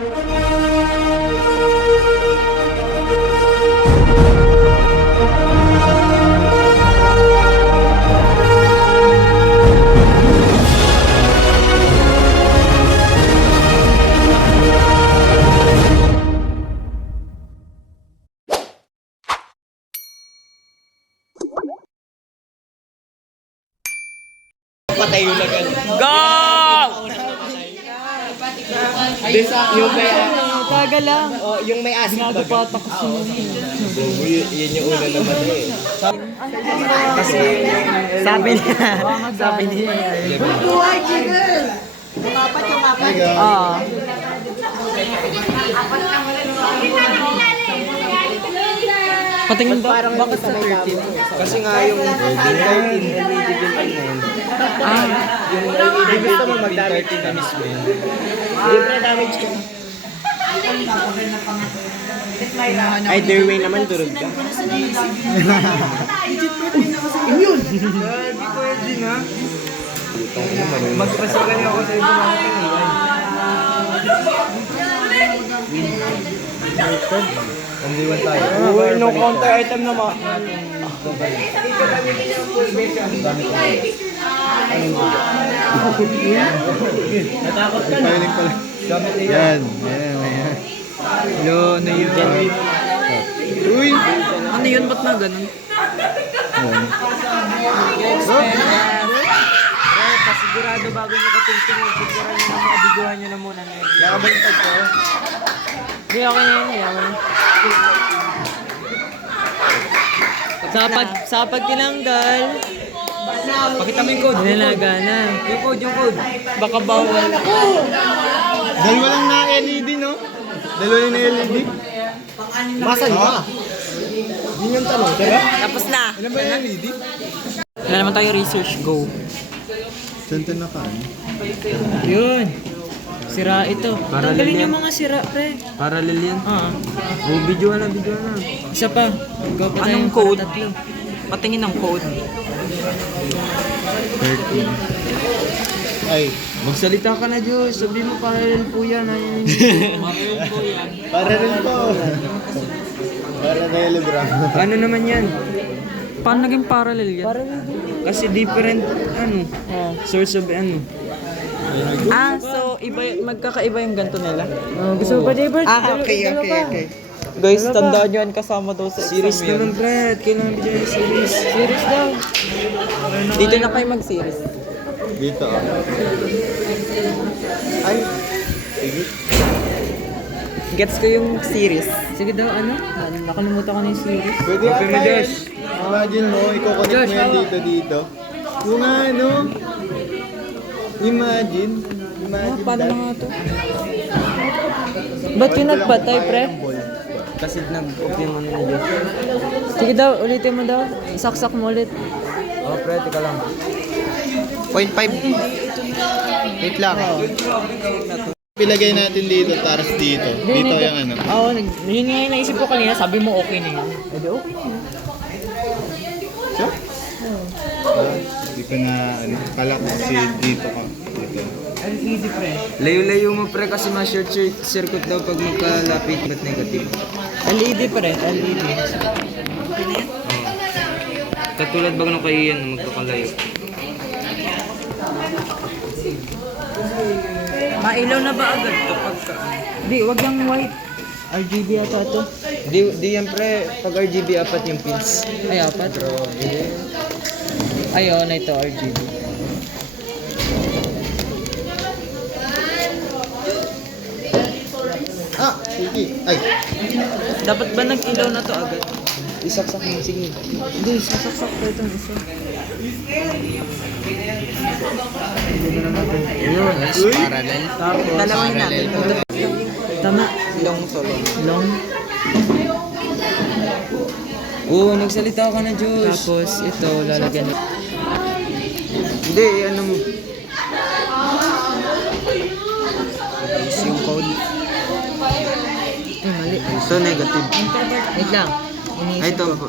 Patay yung lagal. Go! Yung may Tagal lang. oh, yung may acid bag. Nagapatak ko Yun yung una naman eh. Kasi sabi niya. Sabi niya. Oo. Patingin daw. Bakit sa 13? Kasi nga yung 13 LED din na yun. Yung LED gusto mo mag-damage na mismo yun. Libre damage ka. Ay, their way naman turod ka. Yun! Hindi pwede na. Magpasagan ako sa ibang Only one tayo. Uy, no counter item naman. Natakot ka na. Yan, yan. Hello, ano yun? Uy! Ano yun? Ba't na ganun? Pasigurado bago nyo katingting yung picturean nyo na abiguhan nyo na muna ngayon. Nakabantag ko. Hindi, okay na yun. Yaman. Sa pagtinanggal, Pakita mo yung code. nilalaga na. Yung code. Baka bawal. Dalawa lang na LED, no? Dalawa lang na LED. Masan ka? Yun yung tanong, diba? Tapos na. Ilan ba yung LED? Wala naman tayo research. Go. Saan na ka? Yun. Sira ito. Parallel Tanggalin yan. yung mga sira, pre. Parallel yan. Ah. Oh, video na. Isa pa. Go pa tayo. Anong code? Tatlo. Patingin ng code. 13. Ay, Magsalita ka na, Diyos. Sabi mo parallel po yan. Parallel po yan. para rin po. Para na yung libra. Ano naman yan? Paano naging parallel yan? Kasi different, source of So iba magkakaiba yung ganto nila? gusto mo pa, Jaybird? Okay. Guys, tandaan nyo yan kasama daw sa Series exam naman, Brad. Kailangan bigyan yung series. Series daw. Dito na kayo mag-series. Dito, ah. Ay, sige. Gets ko yung series. Sige daw, ano? Nakalimutan ko na yung series. Pwede Okay mo, ata eh. Josh. Imagine mo, i-connect mo yan dito. Yung ano, imagine Paano that. na nga to? Ba't yun nagbatay, pre? Kasi nag-off yung ano ni Diyos. Sige daw, ulitin mo daw. Saksak mo ulit. Oh, pre, teka lang. 0.5. Wait lang. Pilagay natin dito, taras dito. Dito yung ano. Oo, yun nga yung naisip ko kanina. Sabi mo okay na yun. Edi okay na. Sure? Hindi ko na, ano, kala ko kasi dito ka. Dito. Easy, pre. Layo-layo mo, pre, kasi ma-short circuit daw pag magkalapit. Ba't negative? LED, pre. LED. Katulad bago nung kayo yan, magkakalayo. Mailaw na ba agad to pagka? Di, wag yung white. RGB ata to. Di yan, pre. Pag RGB, apat yung pins. Ay, apat. Ayun, na ito, RGB. Ah, sige. Ay, Dapat ba nag-ilaw na to agad? Isaksak mo, sige. Hindi, sasaksak ko itong isa. Yun, Uy. parallel. Tapos, Dalawin natin. Tama. long to long. Long. Oo, nagsalita ka na, Diyos. Tapos ito, lalagyan mo. Hindi, ano mo. Is yung code. Ay, mali. So, negative. Wait lang. Ay, ito po.